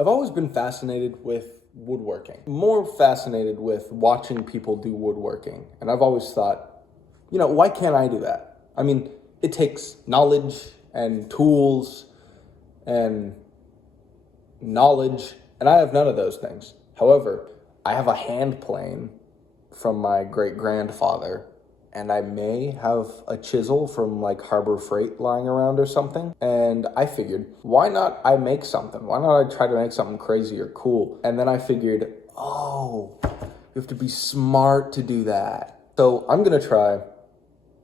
I've always been fascinated with woodworking, more fascinated with watching people do woodworking. And I've always thought, why can't I do that? I mean, it takes knowledge and tools and knowledge, and I have none of those things. However, I have a hand plane from my great grandfather, and I may have a chisel from like Harbor Freight lying around or something. And I figured, why not I make something? Why not I try to make something crazy or cool? And then I figured, oh, you have to be smart to do that. So I'm gonna try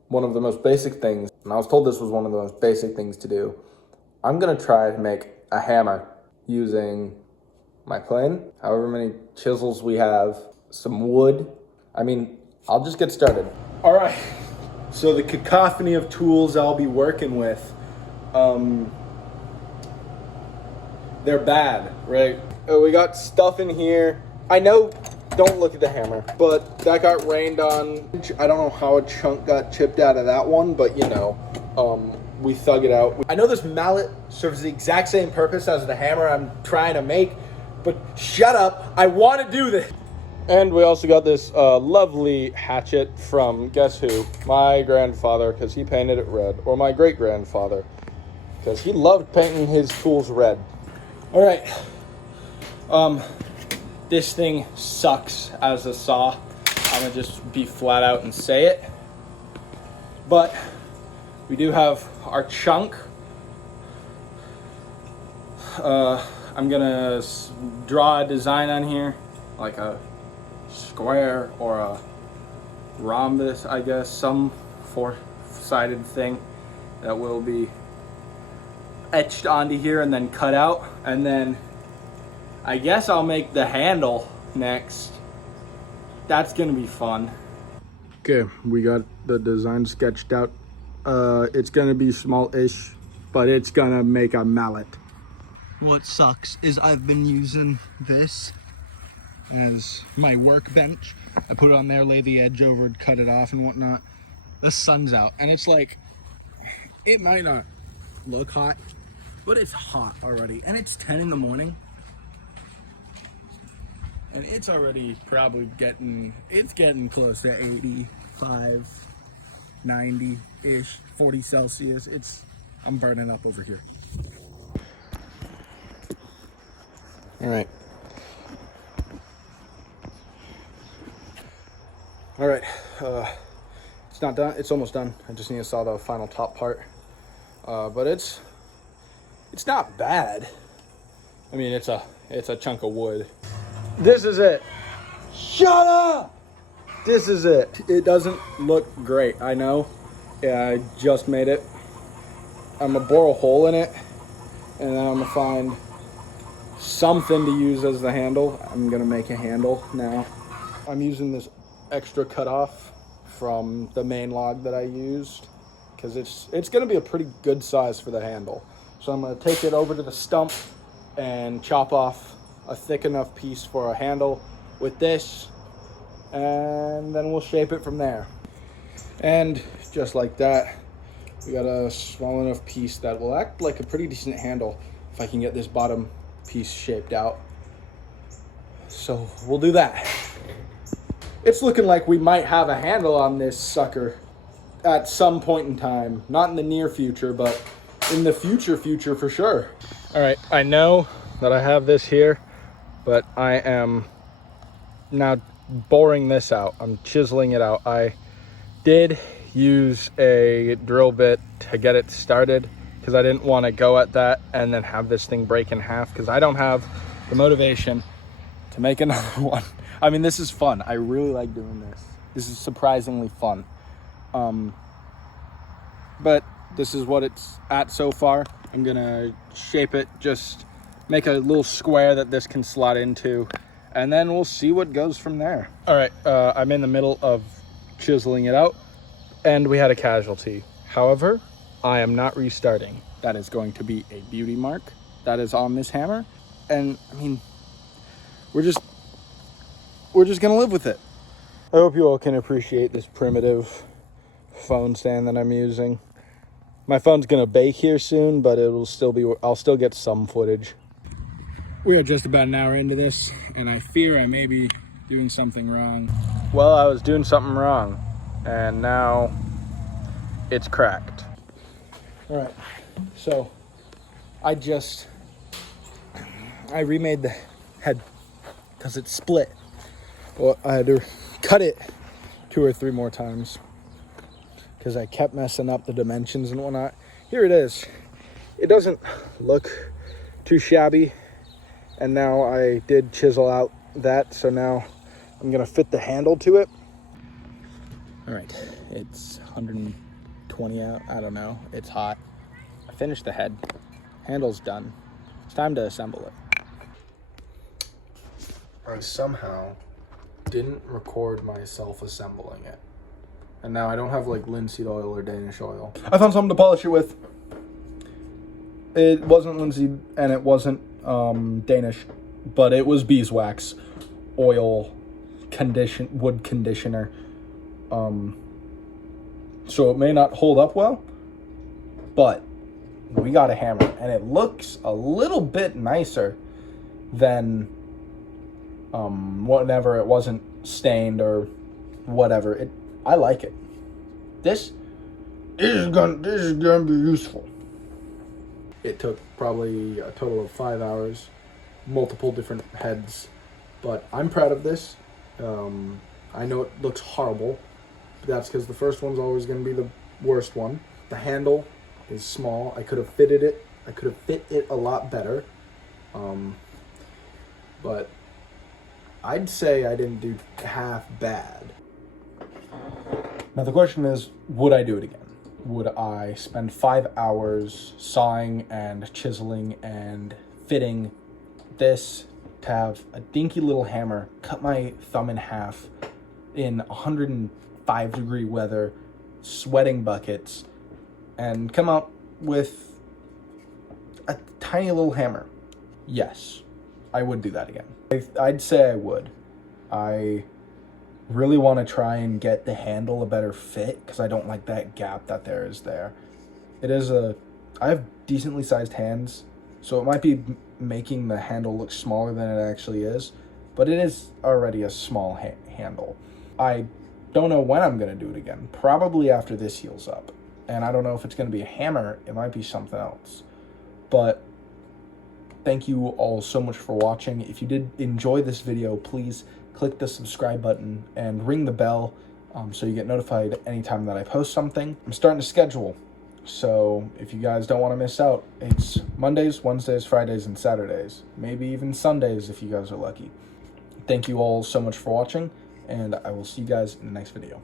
one of the most basic things, and I was told this was one of the most basic things to do. I'm gonna try to make a hammer using my plane, however many chisels we have, some wood. I'll just get started. All right, so the cacophony of tools I'll be working with, they're bad, right? We got stuff in here. I know, don't look at the hammer, but that got rained on. I don't know how a chunk got chipped out of that one, but we thug it out. I know this mallet serves the exact same purpose as the hammer I'm trying to make, but shut up, I want to do this. And we also got this lovely hatchet from, guess who? My grandfather, because he painted it red. Or my great-grandfather, because he loved painting his tools red. All right. This thing sucks as a saw. I'm going to just be flat out and say it. But we do have our chunk. I'm going to draw a design on here, like a square or a rhombus, I guess, some four-sided thing that will be etched onto here and then cut out. And then I guess I'll make the handle next. That's gonna be fun. Okay, we got the design sketched out. It's gonna be small-ish, but it's gonna make a mallet. What sucks is I've been using this as my workbench. I put it on there, lay the edge over, cut it off and whatnot. The sun's out, and it's like, it might not look hot, but it's hot already, and it's 10 in the morning. And it's already probably getting close to 85, 90-ish, 40 Celsius. I'm burning up over here. All right. All right, it's not done. It's almost done. I just need to saw the final top part. But it's not bad. I mean, it's a chunk of wood. This is it. Shut up! This is it. It doesn't look great, I know. Yeah, I just made it. I'm gonna bore a hole in it, and then I'm gonna find something to use as the handle. I'm gonna make a handle now. I'm using this extra cut off from the main log that I used, because it's gonna be a pretty good size for the handle. So I'm gonna take it over to the stump and chop off a thick enough piece for a handle with this, and then we'll shape it from there. And just like that, we got a small enough piece that will act like a pretty decent handle if I can get this bottom piece shaped out. So we'll do that. It's looking like we might have a handle on this sucker at some point in time. Not in the near future, but in the future for sure. All right, I know that I have this here, but I am now boring this out. I'm chiseling it out. I did use a drill bit to get it started because I didn't want to go at that and then have this thing break in half, because I don't have the motivation to make another one. I mean, this is fun. I really like doing this. This is surprisingly fun. But this is what it's at so far. I'm gonna shape it, just make a little square that this can slot into, and then we'll see what goes from there. All right, I'm in the middle of chiseling it out, and we had a casualty. However, I am not restarting. That is going to be a beauty mark that is on this hammer. And I mean, we're just gonna live with it. I hope you all can appreciate this primitive phone stand that I'm using. My phone's gonna bake here soon, but I'll still get some footage. We are just about an hour into this, and I fear I may be doing something wrong. Well, I was doing something wrong, and now it's cracked. All right, so I remade the head because it's split. Well, I had to cut it 2 or 3 more times because I kept messing up the dimensions and whatnot. Here it is. It doesn't look too shabby. And now I did chisel out that, so now I'm gonna fit the handle to it. All right, it's 120 out, I don't know, it's hot. I finished the head, handle's done. It's time to assemble it. I somehow didn't record myself assembling it. And now I don't have like linseed oil or Danish oil. I found something to polish it with. It wasn't linseed and it wasn't Danish, but it was beeswax oil wood conditioner. So it may not hold up well, but we got a hammer and it looks a little bit nicer than whenever it wasn't stained or whatever. I like it. This is gonna be useful. It took probably a total of 5 hours, multiple different heads, but I'm proud of this. I know it looks horrible, but that's because the first one's always going to be the worst one. The handle is small. I could have fitted it. I could have fit it a lot better, but I'd say I didn't do half bad. Now the question is, would I do it again? Would I spend 5 hours sawing and chiseling and fitting this to have a dinky little hammer, cut my thumb in half in 105-degree weather, sweating buckets, and come out with a tiny little hammer? Yes, I would do that again. I'd say I would. I really want to try and get the handle a better fit because I don't like that gap that there is there. I have decently sized hands, so it might be making the handle look smaller than it actually is, but it is already a small handle. I don't know when I'm going to do it again. Probably after this heals up. And I don't know if it's going to be a hammer. It might be something else. But thank you all so much for watching. If you did enjoy this video, please click the subscribe button and ring the bell so you get notified anytime that I post something. I'm starting to schedule, so if you guys don't want to miss out, it's Mondays, Wednesdays, Fridays, and Saturdays. Maybe even Sundays if you guys are lucky. Thank you all so much for watching, and I will see you guys in the next video.